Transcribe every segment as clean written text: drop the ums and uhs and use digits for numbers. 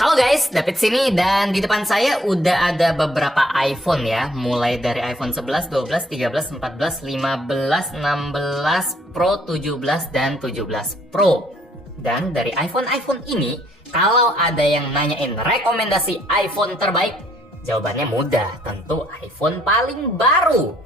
Halo guys, David sini dan di depan saya udah ada beberapa iPhone ya. Mulai dari iPhone 11, 12, 13, 14, 15, 16 Pro, 17 dan 17 Pro. Dan dari iPhone ini, kalau ada yang nanyain rekomendasi iPhone terbaik, jawabannya mudah, tentu iPhone paling baru.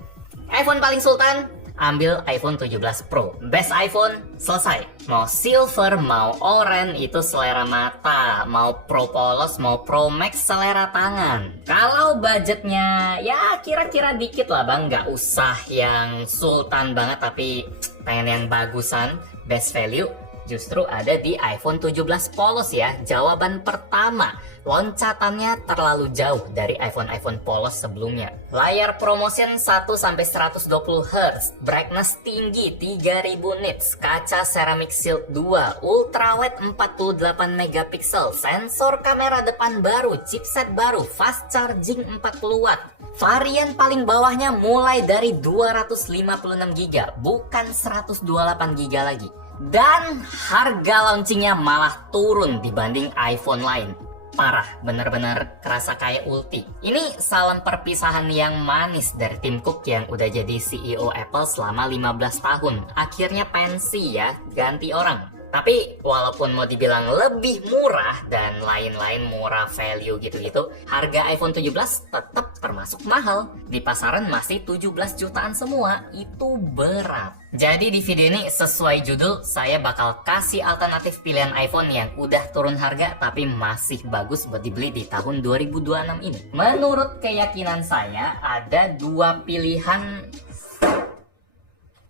iPhone paling sultan, ambil iPhone 17 Pro. Best iPhone, selesai. Mau silver, mau orange, itu selera mata. Mau Pro polos, mau Pro Max, selera tangan. Kalau budgetnya ya kira-kira dikit lah bang, nggak usah yang sultan banget, tapi pengen yang bagusan, best value, justru ada di iPhone 17 polos ya. Jawaban pertama, loncatannya terlalu jauh dari iPhone polos sebelumnya. Layar ProMotion 1-120 Hz, brightness tinggi 3000 nits, kaca ceramic shield 2, ultrawide 48 megapiksel, sensor kamera depan baru, chipset baru, fast charging 40 watt. Varian paling bawahnya mulai dari 256 GB, bukan 128 GB lagi. Dan harga launchingnya malah turun dibanding iPhone lain. Parah, bener-bener kerasa kayak ulti. Ini salam perpisahan yang manis dari Tim Cook yang udah jadi CEO Apple selama 15 tahun. Akhirnya pensi ya, ganti orang. Tapi walaupun mau dibilang lebih murah dan lain-lain murah value gitu-gitu, harga iPhone 17 tetap termasuk mahal. Di pasaran masih 17 jutaan semua, itu berat. Jadi di video ini sesuai judul, saya bakal kasih alternatif pilihan iPhone yang udah turun harga tapi masih bagus buat dibeli di tahun 2026 ini. Menurut keyakinan saya ada dua pilihan.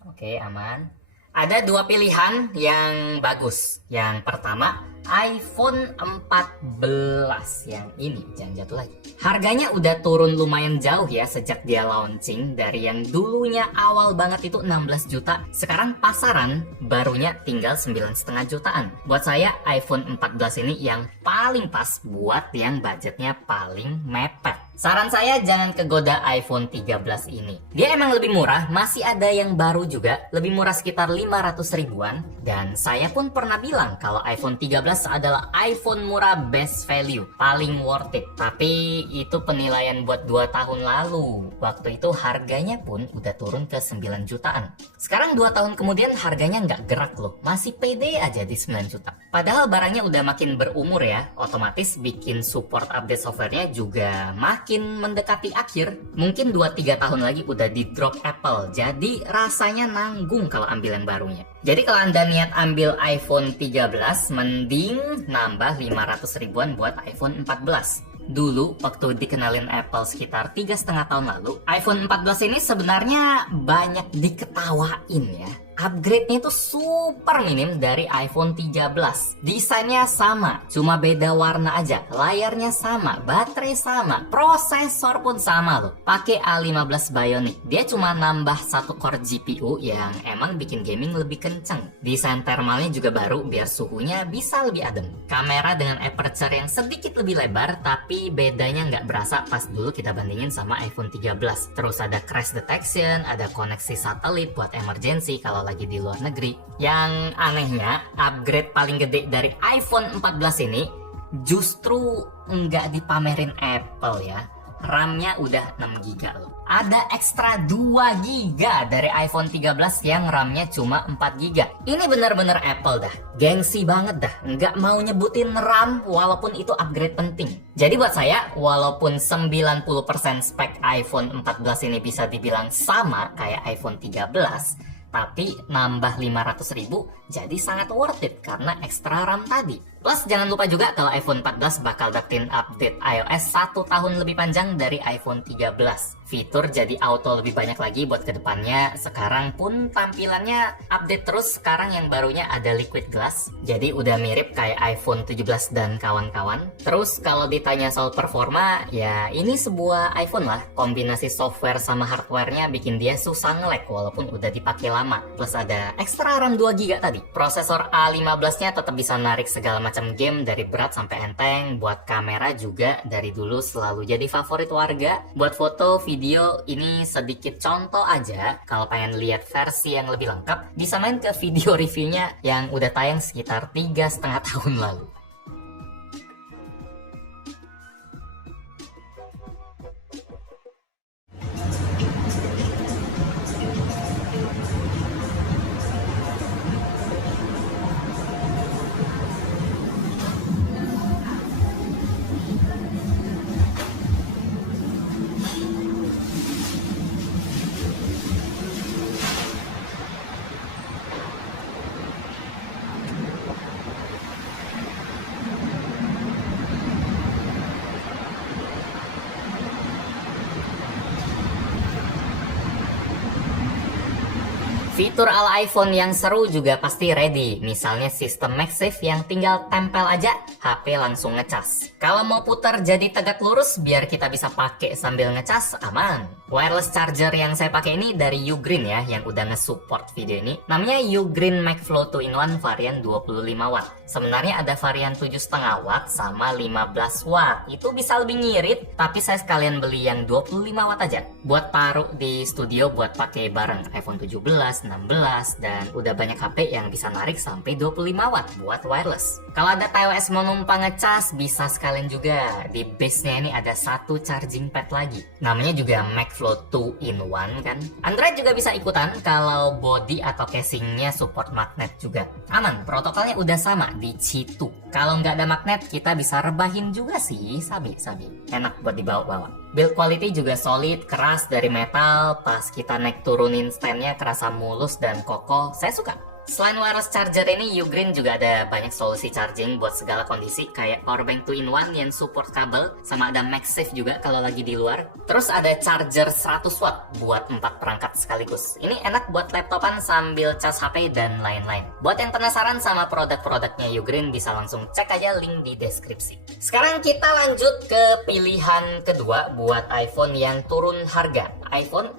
Oke, aman. Ada dua pilihan yang bagus. Yang pertama, iPhone 14 yang ini, jangan jatuh lagi. Harganya udah turun lumayan jauh ya sejak dia launching. Dari yang dulunya awal banget itu 16 juta, sekarang pasaran barunya tinggal 9,5 jutaan. Buat saya iPhone 14 ini yang paling pas buat yang budgetnya paling mepet. Saran saya jangan kegoda iPhone 13 ini. Dia emang lebih murah, masih ada yang baru juga, lebih murah sekitar 500 ribuan. Dan saya pun pernah bilang kalau iPhone 13 adalah iPhone murah best value, paling worth it. Tapi itu penilaian buat 2 tahun lalu. Waktu itu harganya pun udah turun ke 9 jutaan. Sekarang 2 tahun kemudian harganya nggak gerak loh, masih pede aja di 9 juta. Padahal barangnya udah makin berumur ya, otomatis bikin support update softwarenya juga makin mendekati akhir. Mungkin 2-3 tahun lagi udah di drop Apple, jadi rasanya nanggung kalau ambil yang barunya. Jadi kalau Anda niat ambil iPhone 13, mending nambah 500 ribuan buat iPhone 14. Dulu waktu dikenalin Apple sekitar 3,5 tahun lalu, iPhone 14 ini sebenarnya banyak diketawain ya. Upgrade-nya itu super minim dari iPhone 13. Desainnya sama, cuma beda warna aja. Layarnya sama, baterai sama, prosesor pun sama loh. Pakai A15 Bionic. Dia cuma nambah 1 core GPU yang emang bikin gaming lebih kenceng. Desain thermalnya juga baru biar suhunya bisa lebih adem. Kamera dengan aperture yang sedikit lebih lebar, tapi bedanya nggak berasa pas dulu kita bandingin sama iPhone 13. Terus ada crash detection, ada koneksi satelit buat emergency kalau lagi di luar negeri. Yang anehnya, upgrade paling gede dari iPhone 14 ini justru nggak dipamerin Apple ya. RAM-nya udah 6 GB loh. Ada ekstra 2 GB dari iPhone 13 yang RAM-nya cuma 4 GB. Ini bener-bener Apple dah. Gengsi banget dah. Nggak mau nyebutin RAM walaupun itu upgrade penting. Jadi buat saya, walaupun 90% spek iPhone 14 ini bisa dibilang sama kayak iPhone 13, tapi nambah 500 ribu jadi sangat worth it karena ekstra RAM tadi. Plus jangan lupa juga kalau iPhone 14 bakal dapetin update iOS 1 tahun lebih panjang dari iPhone 13. Fitur jadi auto lebih banyak lagi buat kedepannya. Sekarang pun tampilannya update terus. Sekarang yang barunya ada liquid glass, jadi udah mirip kayak iPhone 17 dan kawan-kawan. Terus kalau ditanya soal performa, ya ini sebuah iPhone lah. Kombinasi software sama hardwarenya bikin dia susah nge-lag walaupun udah dipakai lama. Plus ada ekstra RAM 2 GB tadi. Prosesor A15 nya tetap bisa narik segala macam game dari berat sampai enteng. Buat kamera juga dari dulu selalu jadi favorit warga. Buat foto, video, ini sedikit contoh aja. Kalau pengen lihat versi yang lebih lengkap, bisa main ke video reviewnya yang udah tayang sekitar 3,5 tahun lalu. Fitur ala iPhone yang seru juga pasti ready. Misalnya sistem MagSafe yang tinggal tempel aja, HP langsung ngecas. Kalau mau putar jadi tegak lurus biar kita bisa pakai sambil ngecas, aman. Wireless charger yang saya pakai ini dari Ugreen ya, yang udah nge-support video ini. Namanya Ugreen MagFlow 2-in-1 varian 25 watt. Sebenarnya ada varian 7,5 watt sama 15 watt. Itu bisa lebih ngirit, tapi saya sekalian beli yang 25 watt aja. Buat taruh di studio buat pakai bareng iPhone 17, 16, dan udah banyak HP yang bisa narik sampai 25 watt buat wireless. Kalau ada TWS mau numpang ngecas, bisa sekalian juga. Di base-nya ini ada satu charging pad lagi. Namanya juga MagFlow 2-in-1 kan. Android juga bisa ikutan kalau body atau casingnya support magnet juga. Aman, protokolnya udah sama di Qi2. Kalau nggak ada magnet, kita bisa rebahin juga sih, sabi-sabi. Enak buat dibawa-bawa. Build quality juga solid, keras dari metal. Pas kita naik turunin standnya kerasa mulus dan kokoh. Saya suka. Selain wireless charger ini, Ugreen juga ada banyak solusi charging buat segala kondisi, kayak powerbank 2-in-1 yang support kabel, sama ada MagSafe juga kalau lagi di luar. Terus ada charger 100 watt buat 4 perangkat sekaligus. Ini enak buat laptopan sambil cas HP dan lain-lain. Buat yang penasaran sama produk-produknya Ugreen, bisa langsung cek aja link di deskripsi. Sekarang kita lanjut ke pilihan kedua buat iPhone yang turun harga. iPhone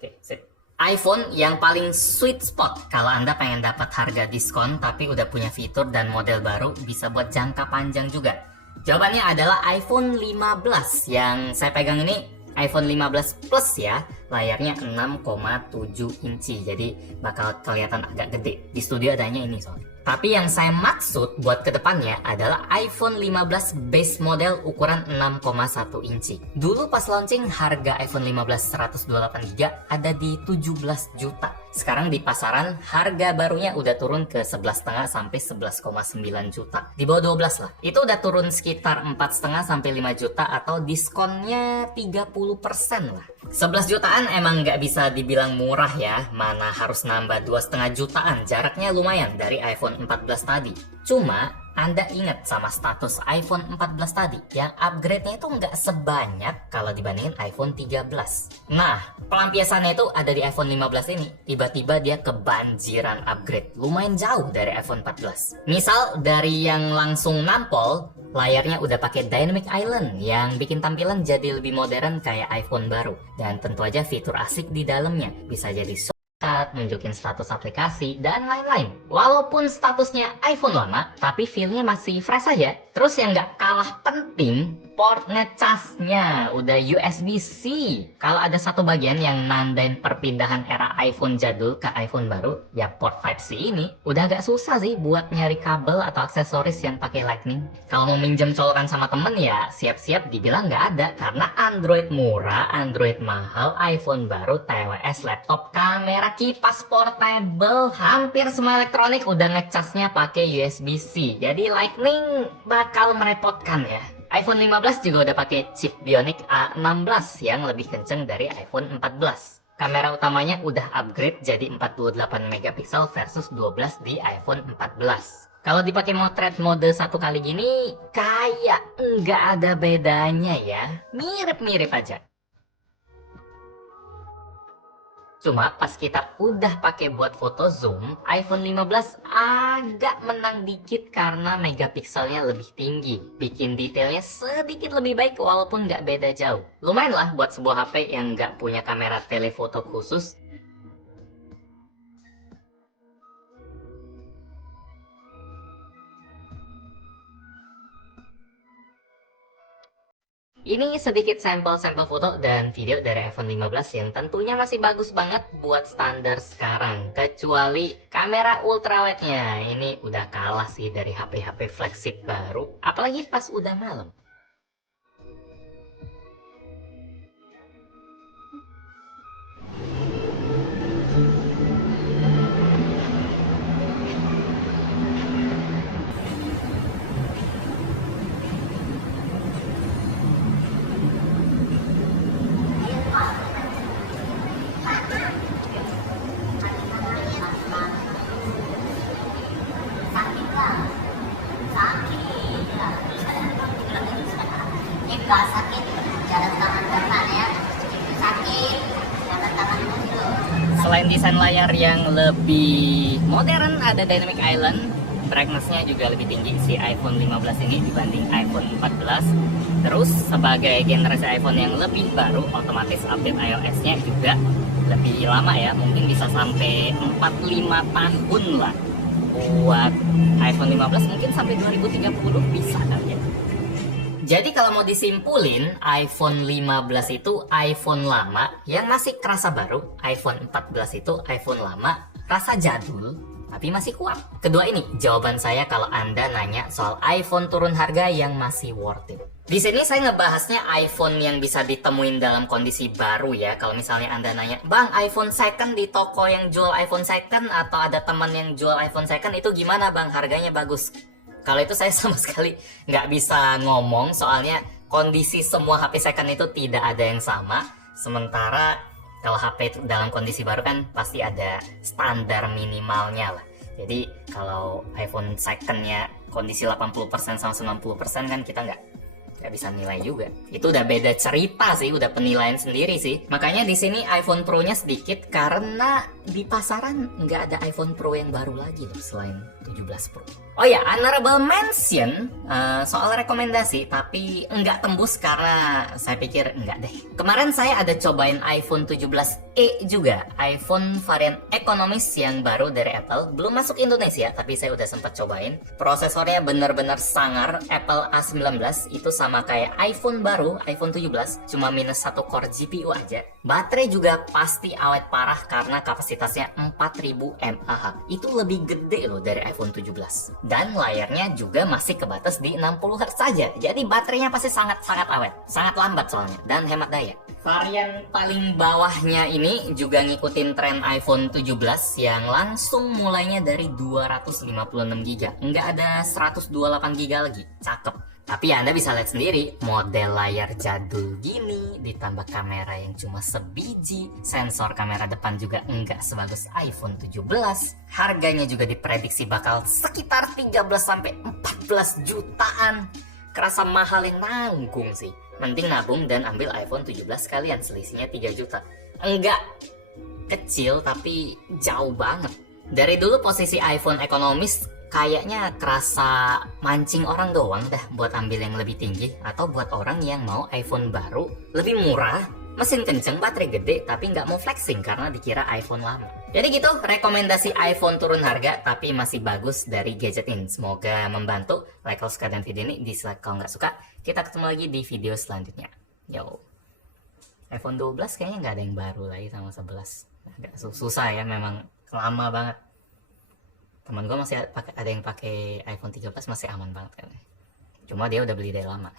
Oke, sip. iPhone yang paling sweet spot kalau Anda pengen dapat harga diskon tapi udah punya fitur dan model baru, bisa buat jangka panjang juga. Jawabannya adalah iPhone 15. Yang saya pegang ini iPhone 15 Plus ya, layarnya 6,7 inci, jadi bakal kelihatan agak gede. Di studio adanya ini soalnya. Tapi yang saya maksud buat kedepannya adalah iPhone 15 base model ukuran 6,1 inci. Dulu pas launching harga iPhone 15 128GB ada di 17 juta. Sekarang di pasaran harga barunya udah turun ke 11,5 sampai 11,9 juta. Di bawah 12 lah. Itu udah turun sekitar 4,5 sampai 5 juta atau diskonnya 30% lah. 11 jutaan emang nggak bisa dibilang murah ya. Mana harus nambah 2,5 jutaan. Jaraknya lumayan dari iPhone 14 tadi. Cuma Anda ingat sama status iPhone 14 tadi yang upgrade-nya itu nggak sebanyak kalau dibandingin iPhone 13. Nah, pelampiasannya itu ada di iPhone 15 ini. Tiba-tiba dia kebanjiran upgrade. Lumayan jauh dari iPhone 14. Misal dari yang langsung nampol, layarnya udah pakai Dynamic Island yang bikin tampilan jadi lebih modern kayak iPhone baru. Dan tentu aja fitur asik di dalamnya. Bisa jadi nunjukin status aplikasi, dan lain-lain. Walaupun statusnya iPhone lama, tapi feel-nya masih fresh aja. Terus yang nggak kalah penting, port ngecasnya udah USB-C. Kalau ada satu bagian yang nandain perpindahan era iPhone jadul ke iPhone baru, ya port Type-C ini udah agak susah sih buat nyari kabel atau aksesoris yang pakai Lightning. Kalau mau minjem colokan sama temen ya siap-siap dibilang nggak ada, karena Android murah, Android mahal, iPhone baru, TWS, laptop, kamera, kipas portable, hampir semua elektronik udah ngecasnya pakai USB-C. Jadi Lightning bakal merepotkan ya. iPhone 15 juga udah pakai chip Bionic A16 yang lebih kenceng dari iPhone 14. Kamera utamanya udah upgrade jadi 48 megapiksel versus 12 di iPhone 14. Kalau dipakai motret mode 1 kali gini, kayak nggak ada bedanya ya. Mirip-mirip aja. Cuma pas kita udah pakai buat foto zoom, iPhone 15 agak menang dikit karena megapikselnya lebih tinggi. Bikin detailnya sedikit lebih baik walaupun nggak beda jauh. Lumayan lah buat sebuah HP yang nggak punya kamera telefoto khusus. Ini sedikit sampel-sampel foto dan video dari iPhone 15 yang tentunya masih bagus banget buat standar sekarang. Kecuali kamera ultrawide-nya. Ini udah kalah sih dari HP-HP flagship baru. Apalagi pas udah malam. Sakit, jalan tangan kanan ya, sakit. desain layar yang lebih modern, ada dynamic island, brightness-nya juga lebih tinggi si iPhone 15 ini dibanding iPhone 14. Terus sebagai generasi iPhone yang lebih baru, otomatis update iOS-nya juga lebih lama ya, mungkin bisa sampai 4-5 tahun lah. Buat iPhone 15 mungkin sampai 2030 bisa kali ya. Jadi kalau mau disimpulin, iPhone 15 itu iPhone lama yang masih kerasa baru, iPhone 14 itu iPhone lama, rasa jadul, tapi masih kuat. Kedua ini jawaban saya kalau Anda nanya soal iPhone turun harga yang masih worth it. Di sini saya ngebahasnya iPhone yang bisa ditemuin dalam kondisi baru ya. Kalau misalnya Anda nanya, Bang, iPhone second di toko yang jual iPhone second atau ada teman yang jual iPhone second itu gimana Bang? Harganya bagus. Kalau itu saya sama sekali nggak bisa ngomong, soalnya kondisi semua HP second itu tidak ada yang sama. Sementara kalau HP dalam kondisi baru kan pasti ada standar minimalnya lah. Jadi kalau iPhone secondnya kondisi 80% sama 90% kan kita nggak bisa nilai juga. Itu udah beda cerita sih, udah penilaian sendiri sih. Makanya di sini iPhone Pro-nya sedikit karena di pasaran nggak ada iPhone Pro yang baru lagi loh selain 17 Pro. Oh ya, honorable mention soal rekomendasi, tapi nggak tembus karena saya pikir nggak deh. Kemarin saya ada cobain iPhone 17e juga, iPhone varian ekonomis yang baru dari Apple. Belum masuk Indonesia, tapi saya udah sempat cobain. Prosesornya bener-bener sangar, Apple A19 itu sama kayak iPhone baru, iPhone 17, cuma minus 1 core GPU aja. Baterai juga pasti awet parah karena kapasitasnya 4000 mAh. Itu lebih gede loh dari iPhone 17. Dan layarnya juga masih kebatas di 60Hz saja. Jadi baterainya pasti sangat-sangat awet. Sangat lambat soalnya, dan hemat daya. Varian paling bawahnya ini juga ngikutin tren iPhone 17 yang langsung mulainya dari 256GB. Nggak ada 128GB lagi. Cakep. Tapi Anda bisa lihat sendiri, model layar jadul gini, ditambah kamera yang cuma sebiji, sensor kamera depan juga enggak sebagus iPhone 17, harganya juga diprediksi bakal sekitar 13-14 jutaan. Kerasa mahal yang nanggung sih. Mending nabung dan ambil iPhone 17 sekalian, selisihnya 3 juta. Enggak kecil, tapi jauh banget. Dari dulu posisi iPhone ekonomis kayaknya kerasa mancing orang doang dah buat ambil yang lebih tinggi, atau buat orang yang mau iPhone baru lebih murah, mesin kenceng, baterai gede, tapi nggak mau flexing karena dikira iPhone lama. Jadi gitu rekomendasi iPhone turun harga tapi masih bagus dari gadget ini. Semoga membantu. Like kalau suka dan video ini, dislike kalau nggak suka. Kita ketemu lagi di video selanjutnya. Yo. iPhone 12 kayaknya nggak ada yang baru lagi sama 11. Agak susah ya, memang lama banget. Teman gue masih ada yang pakai iPhone 13 masih aman banget kan. Cuma dia udah beli dari lama.